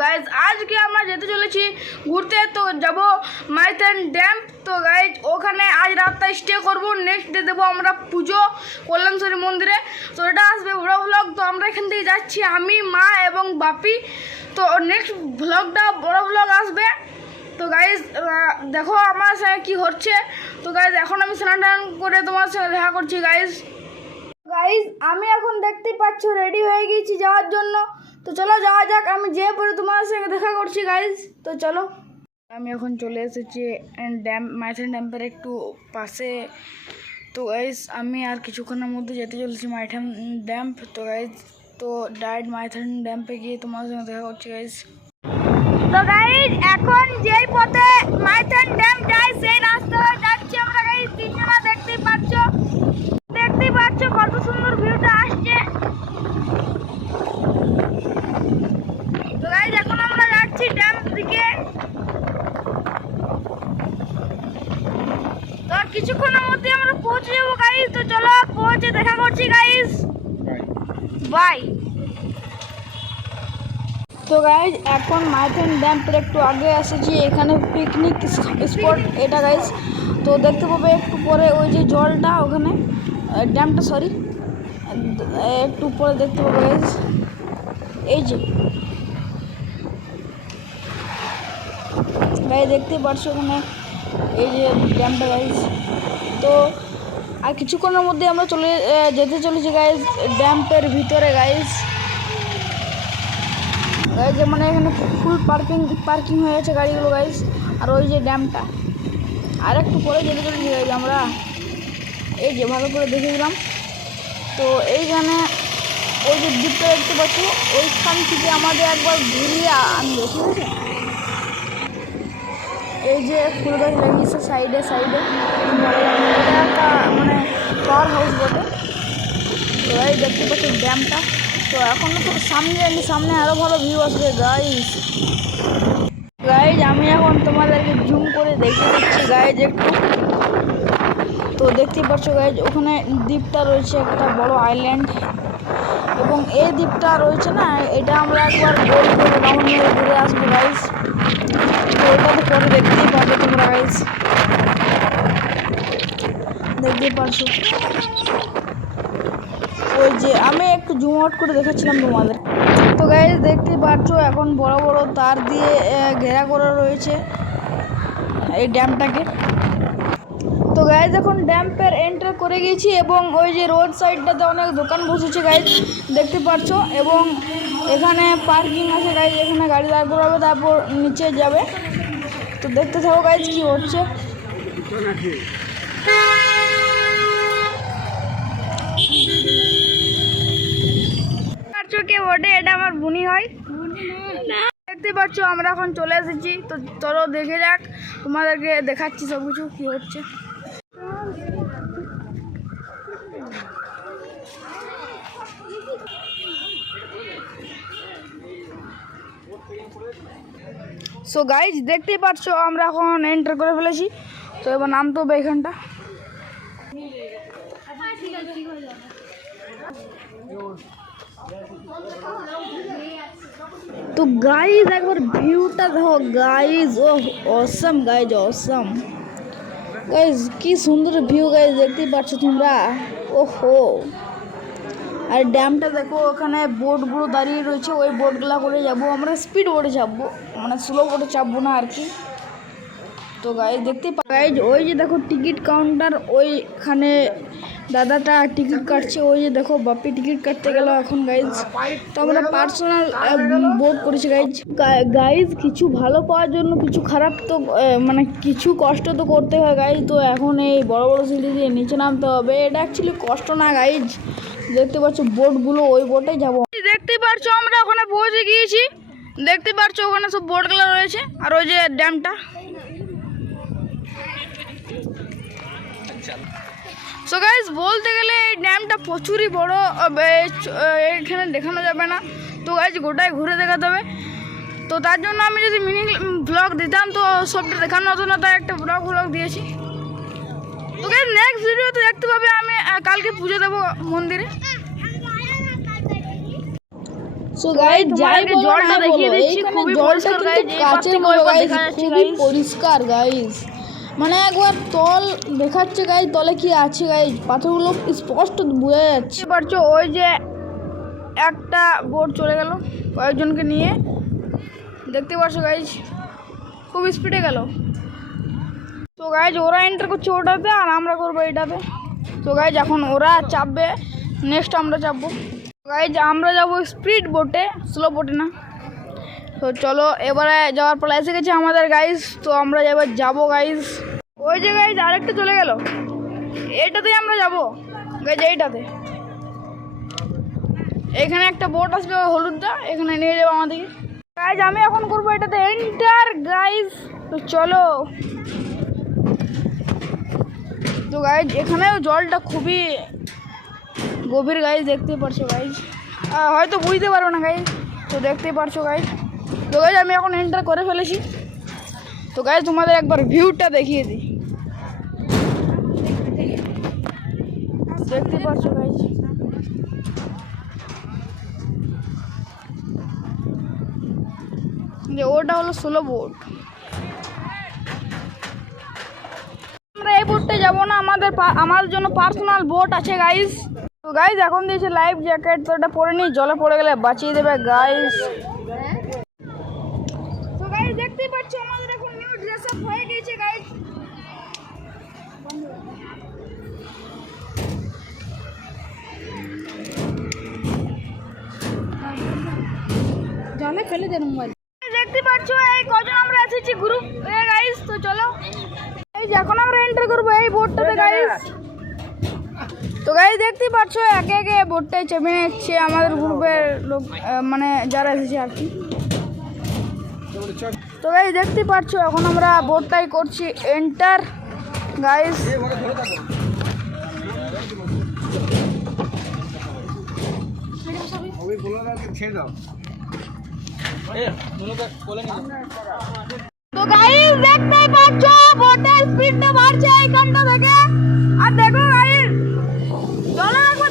Guys আজকে আমরা যেতে চলেছি ঘুরতে, তো যাব মাইথন ড্যাম। তো গাইজ ওখানে আজ রাতটা স্টে করব, নেক্সট ডে দেবো আমরা পুজো কল্যাণেশ্বরী মন্দিরে। তো এটা আসবে বড় ভ্লগ। তো আমরা এখান থেকে যাচ্ছি আমি, মা এবং বাপি। তো নেক্সট ভ্লগটা বড় ভ্লগ আসবে। তো গাইজ দেখো আমার সঙ্গে কী হচ্ছে। তো গাইজ এখন আমি স্নান টান করে তোমার সঙ্গে দেখা করছি। গাইজ আমি এখন দেখতেই পাচ্ছ রেডি হয়ে গেছি যাওয়ার জন্য। তো চলো যাওয়া যাক, আমি যেয়ে পরে তোমার সঙ্গে দেখা করছি গাইজ। তো চলো, আমি এখন চলে এসেছি ড্যাম, মাইথন ড্যামের একটু পাশে। তো গাইজ আমি আর কিছুক্ষণের মধ্যে যেতে চলেছি মাইথন ড্যাম। তো গাইজ তো ডাইরেক্ট মাইথন ড্যাম্পে গিয়ে তোমার সঙ্গে দেখা করছি গাইজ। তো গাইজ এখন যেই পথে মাইথন ড্যাম যাই সেই রাস্তা যাচ্ছি আমরা গাইজ তিনজনা। দেখতেই পাচ্ছ কত সুন্দর ভিউটা আসছে। তো গাইজ এখন আমরা যাচ্ছি ড্যাম দিকে। তো কিছুক্ষণের মধ্যে আমরা পৌঁছে যাবো গাইজ। তো চলো পৌঁছে দেখা করছি গাইজ, বাই। তো গাইজ এখন মাইথন ড্যামের একটু আগে এসেছি, এখানে পিকনিক স্পট এটা গাইজ। তো দেখতে পাবে একটু পরে ওই যে জলটা ওখানে ড্যামটা, সরি একটু পরে দেখতে পাবে গাইজ, এই যে গাইজ দেখতে পারছো ওখানে এই যে ড্যামটা গাইজ। তো আর কিছুক্ষণের মধ্যে আমরা যেতে চলেছি গাইজ ড্যামের ভিতরে গাইজ। গাইজ মানে এখানে ফুল পার্কিং হয়ে আছে গাড়িগুলো গাইজ। আর ওই যে ড্যামটা আর একটু পরে যেতে চলেছি গাইজ আমরা, এই যে ভালো করে দেখে দিলাম। তো এইখানে ওই যে দ্বীপটা দেখতে পাচ্ছ, ওইখান থেকে আমাদের একবার ঘুরিয়ে আনবে, ঠিক আছে। এই যে ফুল গাছ লাগিয়েছে সাইডে সাইডে, এটা একটা মানে পাওয়ার হাউস বটে। তো এই দেখতে পাচ্ছ ড্যামটা। তো এখন তো সামনে আরও ভালো ভিউ আসবে গাইজ। আমি এখন তোমাদেরকে জুম করে দেখিয়ে দিচ্ছি গাইজ একটু। তো দেখতে পাচ্ছ গাইজ ওখানে দ্বীপটা রয়েছে, একটা বড় আইল্যান্ড। এবং এই দ্বীপটা রয়েছে না, এটা আমরা একবার গোল করে রাউন্ড মেরে ঘুরে আসবো গাইজ। তো এটা তো পরে দেখতেই পাবে তোমরা গাইজ, দেখতেই পারছো। ওই যে আমি একটু জুম আউট করে দেখাচ্ছিলাম তোমাদের। তো গাইজ দেখতেই পাচ্ছ এখন বড় বড় তার দিয়ে ঘেরা করা রয়েছে এই ড্যামটাকে। তো গাইজ এখন ড্যাম্পের এন্টার করে গেছি এবং ওই যে রোড সাইডটাতে অনেক দোকান বসেছে গাইজ দেখতে পাচ্ছ। এবং এখানে পার্কিং আছে গাইজ, এখানে গাড়ি দাঁড় করাবে তারপর নিচে যাবে। তো দেখতে থাকো গাইজ কি হচ্ছে। কে ওঠে, এটা আমার বুনি হয়। দেখতে পাচ্ছ আমরা এখন চলে এসেছি। তো চলো দেখে যাক, তোমাদেরকে দেখাচ্ছি সব কিছু কি হচ্ছে। সো গাইজ দেখতেই পাচ্ছ আমরা এখন এন্টার করে ফেলেছি। তো এবার নামতে হবে এখানটা। তো গাইজ একবার ভিউটা দেখো গাইজ, ও অসম গাইজ, অসম গাইজ, কি সুন্দর ভিউ গাইজ দেখতেই পাচ্ছ তোমরা। ওহো, আর ড্যামটা দেখো, ওখানে বোটগুলো দাঁড়িয়ে রয়েছে, ওই বোটগুলা করে যাবো আমরা, স্পিড বোটে চাপবো, মানে স্লো বোটে চাপবো না আর কি। তো গাইজ দেখতে গাইজ ওই যে দেখো টিকিট কাউন্টার, ওইখানে দাদাটা টিকিট কাটছে। ওই যে দেখো বাপি টিকিট কাটতে গেল এখন গাইজ। তো আমরা পার্সোনাল বোট করেছি গাইজ। কিছু ভালো পাওয়ার জন্য কিছু খারাপ তো মানে কিছু কষ্ট তো করতে হয় গাইজ। তো এখন এই বড় বড় সিঁড়ি দিয়ে নিচে নামতে হবে, এটা অ্যাকচুয়ালি কষ্ট না গাইজ। দেখতে পাচ্ছ বোটগুলো, ওই বোটে যাবো। দেখতে পাচ্ছ আমরা ওখানে পৌঁছে গিয়েছি, দেখতে পাচ্ছ ওখানে সব বোটগুলো রয়েছে। আর ওই যে ড্যামটা। সো গাইজ বলতে গেলে এই ড্যামটা প্রচুরই বড়, এখানে দেখানো যাবে না। তো গাইজ গোটায় ঘুরে দেখাতে হবে। তো তার জন্য আমি যদি মিনি ব্লগ দিতাম তো সবটা দেখানো হতো না, তাই একটা ব্লগ দিয়েছি। তো গাইজ নেক্সট ভিডিওতে দেখতে পাবে আমি কালকে পুজো দেবো মন্দিরে। সো গাইস যাই বলো জলটা না দেখিয়ে বলো, দিচ্ছি, এইখানে খুবই জলটা পরিষ্কার কিন্তু guys, এই কাচের পাশ থেকে মতো ওই পাশ গাইস, দেখা যাচ্ছে খুবই guys। পরিষ্কার গাইস। মানে একবার তল দেখাচ্ছে গাইস, তলে কি আছে গাইস, পাথরগুলো স্পষ্ট বোঝা যাচ্ছে। দেখতে পারছো ওই যে একটা বোট চলে গেল কয়েকজনকে নিয়ে, দেখতে পারছো গাইজ খুব স্পিডে গেল। তো গাইজ ওরা এন্টার করছে ওটাতে আর আমরা করবো এটাতে। তো গাইজ এখন ওরা চাপবে, নেক্সট আমরা চাপবো। গাইজ আমরা যাবো স্পিড বোটে, স্লো বোটে না। তো চলো এবারে যাওয়ার পর এসে গেছে আমাদের গাইজ, তো আমরা এবার যাবো গাইজ। ওই যে গাইজ আরেকটা চলে গেল, এইটাতেই আমরা যাবো গাইজ, এইটাতে। এখানে একটা বোট আসবে হলুদটা, এখানে নিয়ে যাবো আমাদেরকে গাইজ। আমি এখন করবো এটাতে এন্টার গাইজ, তো চলো। তো গাইজ এখানেও জলটা খুবই গভীর গাইজ, দেখতে পারছো গাইজ, হয়তো বুঝতে পারবো না গাইজ, তো দেখতে পারছো গাইজ। তো গাইজ আমি এখন এন্টার করে ফেলেছি। তো গাইজ তোমাদের একবার ভিউটা দেখিয়ে দিই, দেখতে পারছো গাইজ। যে ওটা হলো সোলো বোট, আমরা এই বোটটা যাবো না, আমাদের জন্য পার্সোনাল বোট আছে গাইস। তো গাইস এখন দিয়েছে লাইফ জ্যাকেট, তো এটা পরে নিয়ে জলে পড়ে গেলে বাঁচিয়ে দেবে গাইস। তো গাইস দেখতেই পাচ্ছ আমাদের এখন নিউ ড্রেস আপ হয়ে গেছে গাইস। জলে ফেলে দেন মোবাইল। দেখতে পাচ্ছ এই কজন আমরা এসেছি গ্রুপ এ গাইস, তো চলো এই যে এখন আমরা এন্টার করবো এই বোটটাতে গাইস। তো গাইস দেখতেই পাচ্ছ একে একে বোটটাই চেপে নিচ্ছে আমাদের গ্রুপের লোক, মানে যারা এসেছে আর কি। তো গাইস দেখতেই পাচ্ছ এখন আমরা বোটটাই করছি এন্টার গাইস। তো গাইস দেখতেই পাচ্ছ বোটের স্পিডটা বাড়ছে এইখানটা থেকে, আর দেখো গাইস চলো একবার।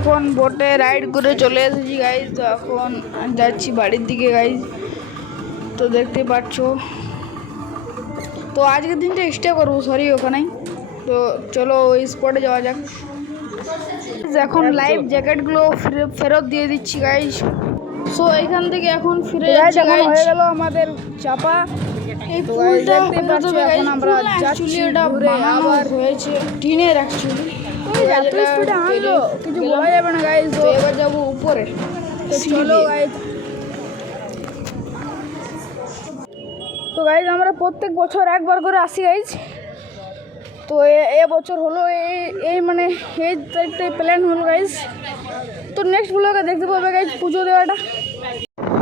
এখন বোটে রাইড করে চলে এসেছি গাইজ। তো এখন যাচ্ছি বাড়ির দিকে গাইজ। তো দেখতে পাচ্ছ, তো আজকের দিনটা স্টে করবো সরি ওখানেই। তো চলো ওই স্পটে যাওয়া যাক। এখন লাইভ জ্যাকেটগুলো ফেরত দিয়ে দিচ্ছি গাইজ। সো এখান থেকে এখন ফিরে যাচ্ছি গাইজ। হয়ে গেল আমাদের চাপা। এই পুলটা দেখতে পাচ্ছ এখন আমরা যাচ্ছি ঘুরে। আবার হয়েছে টিনের অ্যাকচুয়ালি এত স্পিডে আনলো কিছু বলা যাবে না গাইজ। তো এবার যাবো উপরে। তো চলো গাইজ। তো গাইজ আমরা প্রত্যেক বছর একবার করে আসি গাইজ। তো এবছর হলো এই মানে এই তারিখটাই প্ল্যান হলো গাইজ। তো নেক্সট ব্লগে দেখতে পাবে গাইজ পুজো দেওয়াটা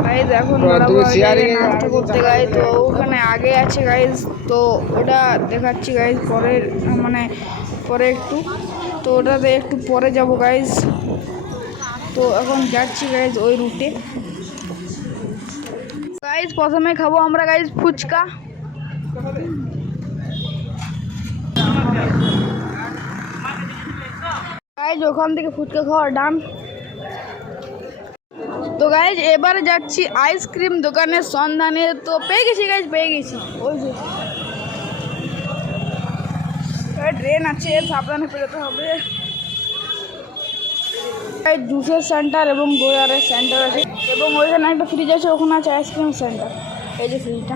গাইজ। এখন নাচটা করতে গাই। তো ওখানে আগে আছে গাইজ। তো ওটা দেখাচ্ছি গাইজ পরের মানে পরে একটু। তো ওটাতে একটু পরে যাব গাইজ। তো এখন যাচ্ছি গাইজ ওই রুটে গাইজ। প্রথমে খাবো আমরা গাইজ ফুচকা। গাইজ ওখান থেকে ফুচকা খাওয়া ডান। তো গাইজ এবারে যাচ্ছি আইসক্রিম দোকানের সন্ধানে। তো পেয়ে গেছি গাইজ, পেয়ে গেছি। ওই যে ট্রেন আছে, সাবধানে পেরোতে হবে। জুসের সেন্টার এবং দোয়ারের সেন্টার আছে এবং ওইখানে একটা ফ্রিজ আছে, ওখানে আছে আইসক্রিম সেন্টার। এই যে ফ্রিজটা।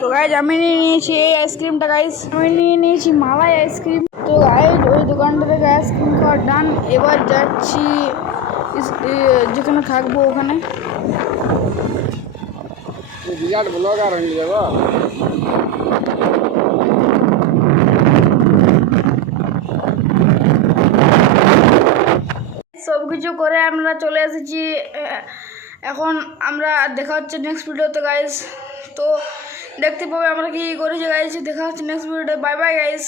তো গাইজ আমি নিয়ে নিয়েছি এই আইসক্রিমটা গাইজ। আমি নিয়ে নিয়েছি মালাই আইসক্রিম। তো গাইজ ওই দোকানটা থেকে আইসক্রিম খাওয়া ডান। এবার যাচ্ছি যেখানে থাকবো ওখানে। সব কিছু করে আমরা চলে এসেছি। এখন আমরা দেখা হচ্ছে নেক্সট ভিডিওতে গাইজ। তো দেখতে পাবে আমরা কি করেছি গাইজ। দেখা হচ্ছে নেক্সট ভিডিওতে। Bye bye guys.